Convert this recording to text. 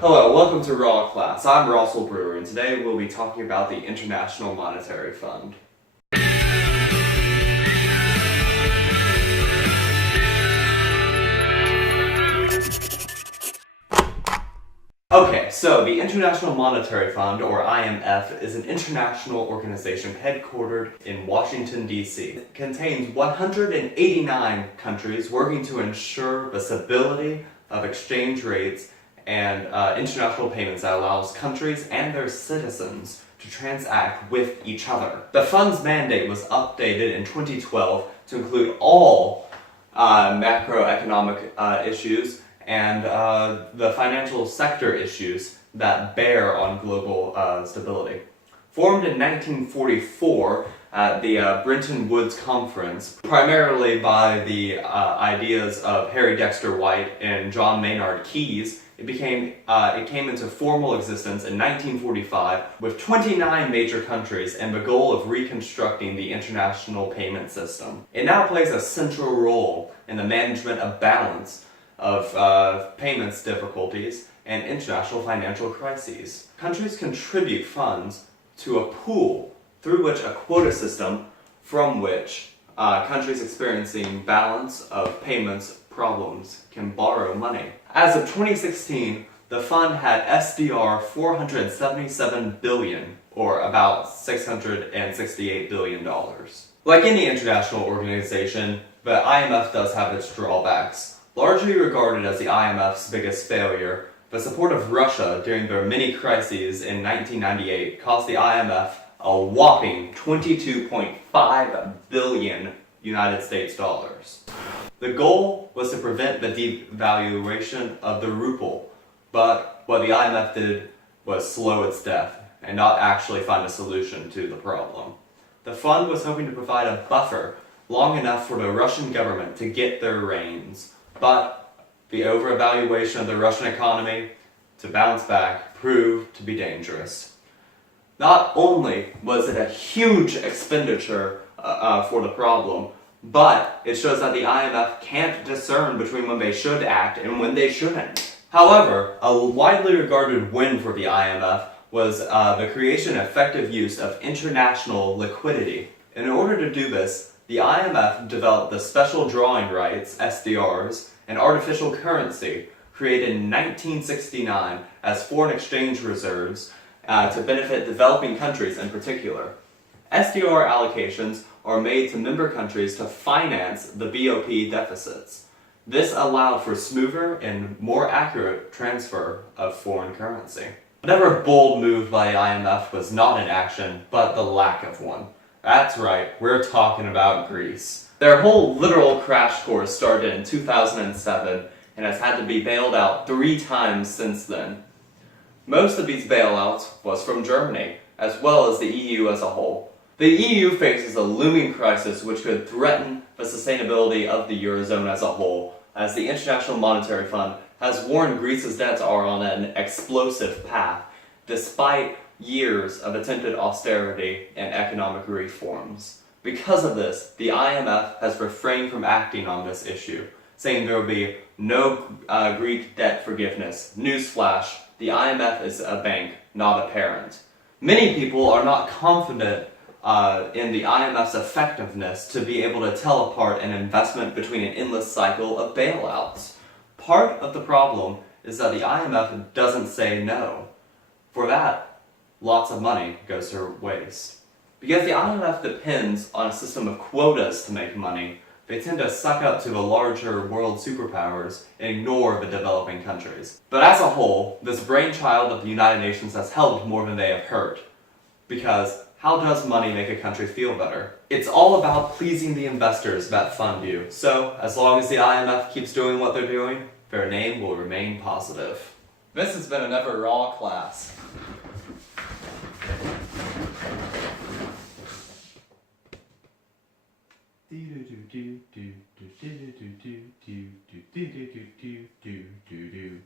Hello, welcome to Raw Class. I'm Russell Brewer, and today we'll be talking about the International Monetary Fund. Okay, so the International Monetary Fund, or IMF, is an international organization headquartered in Washington, D.C. It contains 189 countries working to ensure the stability of exchange rates and international payments that allows countries and their citizens to transact with each other. The fund's mandate was updated in 2012 to include all macroeconomic issues and the financial sector issues that bear on global stability. Formed in 1944 at the Bretton Woods Conference, primarily by the ideas of Harry Dexter White and John Maynard Keynes, it came into formal existence in 1945 with 29 major countries and the goal of reconstructing the international payment system. It now plays a central role in the management of balance of payments difficulties and international financial crises. Countries contribute funds to a pool through which a quota system from which countries experiencing balance of payments problems can borrow money. As of 2016, the fund had SDR 477 billion, or about $668 billion. Like any international organization, the IMF does have its drawbacks. Largely regarded as the IMF's biggest failure, the support of Russia during their many crises in 1998 cost the IMF a whopping $22.5 billion United States dollars. The goal was to prevent the devaluation of the ruble, but what the IMF did was slow its death and not actually find a solution to the problem. The fund was hoping to provide a buffer long enough for the Russian government to get their reins, but the overvaluation of the Russian economy to bounce back proved to be dangerous. Not only was it a huge expenditure for the problem, but it shows that the IMF can't discern between when they should act and when they shouldn't. However, a widely regarded win for the IMF was the creation and effective use of international liquidity. In order to do this, the IMF developed the Special Drawing Rights, SDRs, an artificial currency created in 1969 as foreign exchange reserves to benefit developing countries in particular. SDR allocations are made to member countries to finance the BOP deficits. This allowed for smoother and more accurate transfer of foreign currency. Another bold move by the IMF was not an action, but the lack of one. That's right, we're talking about Greece. Their whole literal crash course started in 2007 and has had to be bailed out 3 times since then. Most of these bailouts was from Germany, as well as the EU as a whole. The EU faces a looming crisis which could threaten the sustainability of the Eurozone as a whole, as the International Monetary Fund has warned Greece's debts are on an explosive path, despite years of attempted austerity and economic reforms. Because of this, the IMF has refrained from acting on this issue, saying there will be no Greek debt forgiveness. Newsflash, the IMF is a bank, not a parent. Many people are not confident in the IMF's effectiveness to be able to tell apart an investment between an endless cycle of bailouts. Part of the problem is that the IMF doesn't say no. For that, lots of money goes to waste. Because the IMF depends on a system of quotas to make money, they tend to suck up to the larger world superpowers and ignore the developing countries. But as a whole, this brainchild of the United Nations has helped more than they have hurt. Because how does money make a country feel better? It's all about pleasing the investors that fund you. So, as long as the IMF keeps doing what they're doing, their name will remain positive. This has been another Raw Class. Do do do do do do do do do do do do do do do do.